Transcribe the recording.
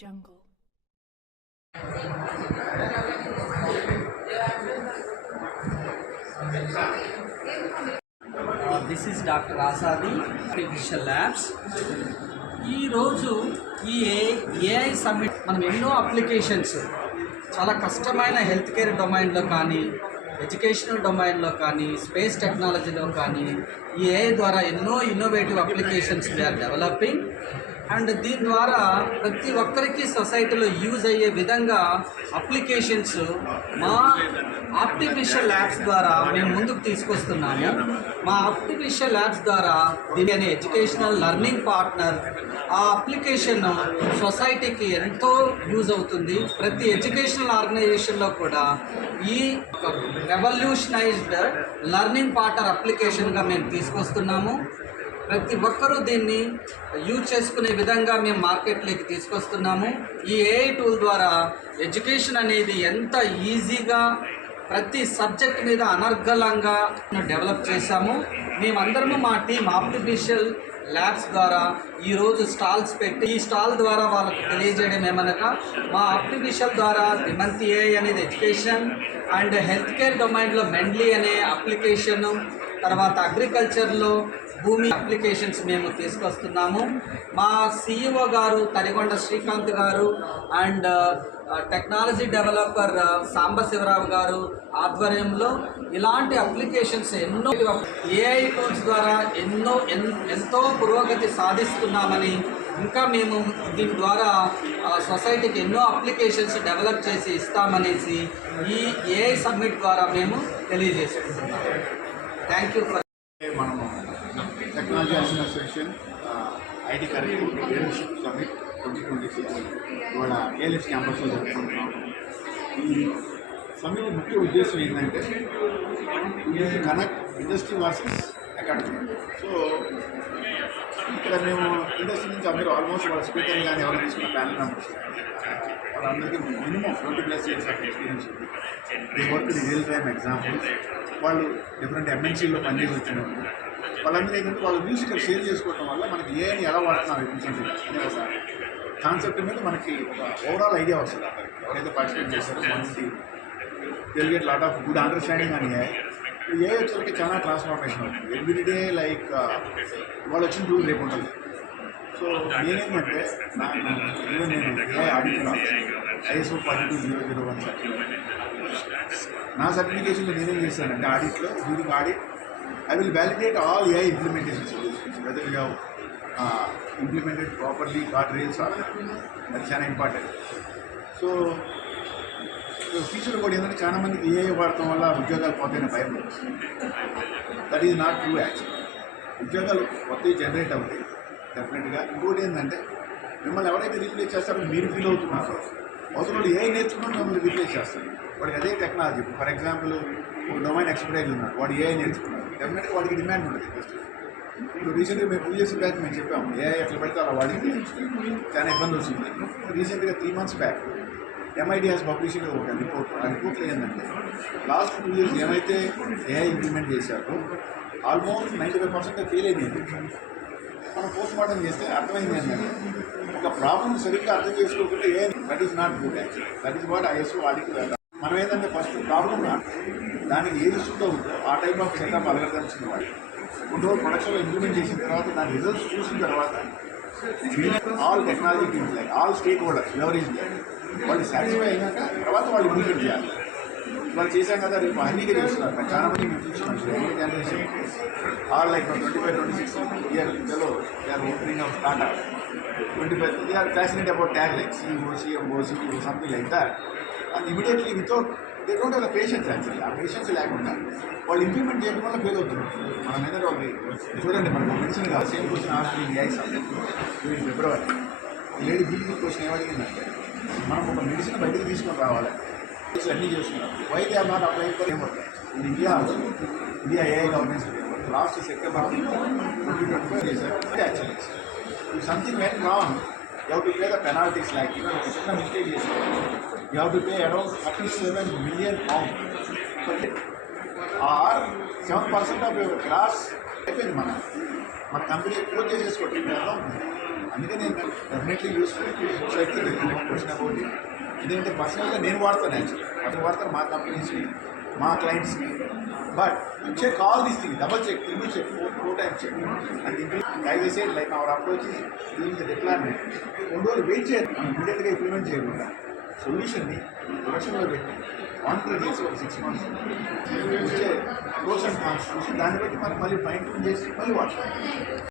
Jungle. This is doctor Asadi artificial labs. ఈరోజు ఈ AI summit మనం ఎన్నో అప్లికేషన్స్ చాలా కష్టమైన హెల్త్ కేర్ డొమైన్లో కానీ, ఎడ్యుకేషనల్ డొమైన్లో కానీ, స్పేస్ టెక్నాలజీలో కానీ ఈ ఏఐ ద్వారా ఎన్నో innovative applications we're developing. And దీని ద్వారా ప్రతి ఒక్కరికి సొసైటీలో యూజ్ అయ్యే విధంగా అప్లికేషన్స్ మా ఆర్టిఫిషియల్ ల్యాబ్స్ ద్వారా మేము ముందుకు తీసుకొస్తున్నాము. మా ఆర్టిఫిషియల్ ల్యాబ్స్ ద్వారా దీని అనే ఎడ్యుకేషనల్ లెర్నింగ్ పార్ట్నర్. ఆ అప్లికేషన్ సొసైటీకి ఎంతో యూజ్ అవుతుంది. ప్రతి ఎడ్యుకేషనల్ ఆర్గనైజేషన్లో కూడా ఈ రెవల్యూషనైజ్డ్ లెర్నింగ్ పార్ట్నర్ అప్లికేషన్గా మేము తీసుకొస్తున్నాము. ప్రతి ఒక్కరూ దీన్ని యూజ్ చేసుకునే విధంగా మేము మార్కెట్లోకి తీసుకొస్తున్నాము. ఈ ఏఐ టూల్ ద్వారా ఎడ్యుకేషన్ అనేది ఎంత ఈజీగా ప్రతి సబ్జెక్ట్ మీద అనర్గళంగా డెవలప్ చేశాము. మేమందరము మా టీం ఆర్టిఫిషియల్ ల్యాబ్స్ ద్వారా ఈరోజు స్టాల్స్ పెట్టి ఈ స్టాల్ ద్వారా వాళ్ళకు తెలియజేయడం ఏమనగా మా ఆర్టిఫిషియల్ ద్వారా దిమంతి ఏఐ అనేది ఎడ్యుకేషన్ అండ్ హెల్త్ కేర్ డొమైన్లో మెండ్లీ అనే అప్లికేషను, తర్వాత అగ్రికల్చర్లో భూమి అప్లికేషన్స్ మేము తీసుకొస్తున్నాము. మా సిఇఓ గారు తరిగొండ శ్రీకాంత్ గారు అండ్ టెక్నాలజీ డెవలపర్ సాంబశివరావు గారు ఆధ్వర్యంలో ఇలాంటి అప్లికేషన్స్ ఎన్నో ఏఐ టూల్స్ ద్వారా ఎంతో పురోగతి సాధిస్తున్నామని, ఇంకా మేము దీని ద్వారా సొసైటీకి ఎన్నో అప్లికేషన్స్ డెవలప్ చేసి ఇస్తామనేసి ఈ ఏఐ సబ్మిట్ ద్వారా మేము తెలియజేసుకుంటున్నాము. థ్యాంక్ యూ ఫర్ మనము technology association IT corrective leadership summit 2026 ఇవాళ ఏఎల్ఎస్ క్యాంపస్లో జరుపుకుంటున్నాము. ఈ సమిట్ ముఖ్య ఉద్దేశం ఏంటంటే connect industry versus academy. So ఇక్కడ మేము ఇండస్ట్రీ నుంచి అందరూ ఆల్మోస్ట్ వాళ్ళ స్పీకర్ కానీ ఎవరు తీసుకున్న ప్యానల్ మెంబర్స్ వాళ్ళందరికీ మినిమం 20+ years ఆఫ్ ఎక్స్పీరియన్స్ ఉంది. They work the real time examples. వాళ్ళు డిఫరెంట్ ఎంఎన్సీలో పనిచేసి వచ్చినప్పుడు వాళ్ళందరూ ఏంటంటే వాళ్ళు మ్యూజికల్ షేర్ చేసుకోవడం వల్ల మనకి ఏఐని ఎలా వాడుతున్నారు ఎఫిషియన్సీ అనే ఒక కాన్సెప్ట్ మీద మనకి ఒక ఓవరాల్ ఐడియా వస్తుంది. ఎవరైతే పార్టిసిపేట్ చేస్తారో మనకి get lot of good understanding అని ఏఐ వచ్చేసరికి చాలా ట్రాన్స్ఫార్మేషన్ అవుతుంది. ఎవ్రీడే లైక్ వాళ్ళు వచ్చిన టూల్ రేపు ఉంటుంది. సో నేనేంటంటే నేను ఏఐ ఆడిట్ ISO 12001 సర్టిఫికేట్. నా సర్టిఫికేషన్లో నేనేం చేశానంటే ఆడిట్లో during audit I will validate all AI implementation solutions, whether you have implemented properly, guardrails or that's an important. So future కూడా ఏంటంటే చాలా మందికి ఏఐ వాడటం వల్ల ఉద్యోగాలు పోతాయని భయం. That is not true actual. ఉద్యోగాలు కొత్తవి జనరేట్ అవుతాయి డెఫినెట్గా. ఇంకోటి ఏంటంటే మిమ్మల్ని ఎవరైతే రీప్లేస్ చేస్తారో మీరు ఫీల్ అవుతున్నారు. అవసరం ఏఐ నేర్చుకున్నా మిమ్మల్ని రీప్లేస్ చేస్తారు. వాడికి అదే టెక్నాలజీ. ఫర్ ఎగ్జాంపుల్ ఒక డొమైన్ ఎక్స్పర్టైజ్ ఉన్నారు, వాడు ఏఐ నేర్చుకున్నారు, డెఫినెట్గా వాడికి డిమాండ్ ఉంటుంది. ఫస్ట్ ఇప్పుడు రీసెంట్గా మేము 2 years బ్యాక్ మేము చెప్పాము ఏఐ ఎట్లా పెడితే అలా వాడికి చాలా ఇబ్బంది వస్తుంది. రీసెంట్గా 3 months back MIT has published ఒక రిపోర్ట్. ఆ రిపోర్ట్లో ఏంటంటే లాస్ట్ 2 years ఏమైతే ఏఐ ఇంప్లిమెంట్ చేశారో ఆల్మోస్ట్ 95% ఫెయిల్ అయింది. మనం పోస్ట్ మార్టం చేస్తే అర్థమైంది ఏంటంటే ఒక ప్రాబ్లమ్ సరిగ్గా అర్థం చేసుకోకుంటే ఏ that is not good actual. That is what ISO ఆడికి మనం ఏంటంటే ఫస్ట్ ప్రాబ్లమ్ దానికి ఏది సూట్ అవుతుందో ఆ టైప్ ఆఫ్ సెటప్ అలగదలిచిన వాడు కొన్ని రోజులు ప్రొడక్షన్లో ఇంప్లిమెంట్ చేసిన తర్వాత దాని రిజల్ట్స్ చూసిన తర్వాత all technology teams like all stakeholders ఎవరైజ్ వాళ్ళు సాటిస్ఫై అయినాక తర్వాత వాళ్ళు ఇంప్లిమెంట్ చేయాలి. వాళ్ళు చేశాం కదా రేపు అన్నీగా చేస్తున్నారు. చాలా మంది మేము చూస్తున్నాం జనరేషన్ ఆల్ లైక్ 25-26 year పిల్లలు they are opening of startup 25 they are fascinate about tag like CEO, CMO, CEO something like that. And immediately without they don't have patience actually. ఆ పేషెన్స్ లేకుండా వాళ్ళు ఇంప్లిమెంట్ చేయడం వల్ల fail అవుతున్నారు. మనం ఏదైనా వాళ్ళకి చూడండి మనకు మెడిసిన్ కాదు same question ask AI subject during February. Lady BP question ఏమడిగిందంటే మనం ఒక మెడిసిన్ బయటకు తీసుకొని రావాలి అన్నీ చేస్తున్నారు. Why they are not apply for ఏమవుతుంది India AI governance last September 2025 చేశారు. Actually if something went wrong you have to pay the penalties like ఒక చిన్న మిస్టేక్ చేస్తారు you have to pay around 37 million pounds. Or 7% of your class అయిపోయింది మన company close చేసేసుకోండి ఎలా ఉంటుంది. అందుకని నేను definitely useful society question about it. ఎందుకంటే పర్సనల్గా నేను వాడతాను యాక్చువల్లీ అది వాడతాను మా కంపెనీస్కి మా క్లయింట్స్కి. But you check all these thing, double check, triple check, four times check. And I side like our approach is during the deployment 2 రోజులు వెయిట్ చేయాలి, మనం ఇమీడియట్గా ఇంప్లిమెంట్ చేయకుండా సొల్యూషన్ని ప్రొడక్షన్లో పెట్టి 1-2 డేస్ ఒక 6 months వచ్చే ప్రోస్ అండ్ కాన్స్ చూసి దాన్ని బట్టి మనం మళ్ళీ ఫైన్ ట్యూన్ చేసి మళ్ళీ వాడుతాం.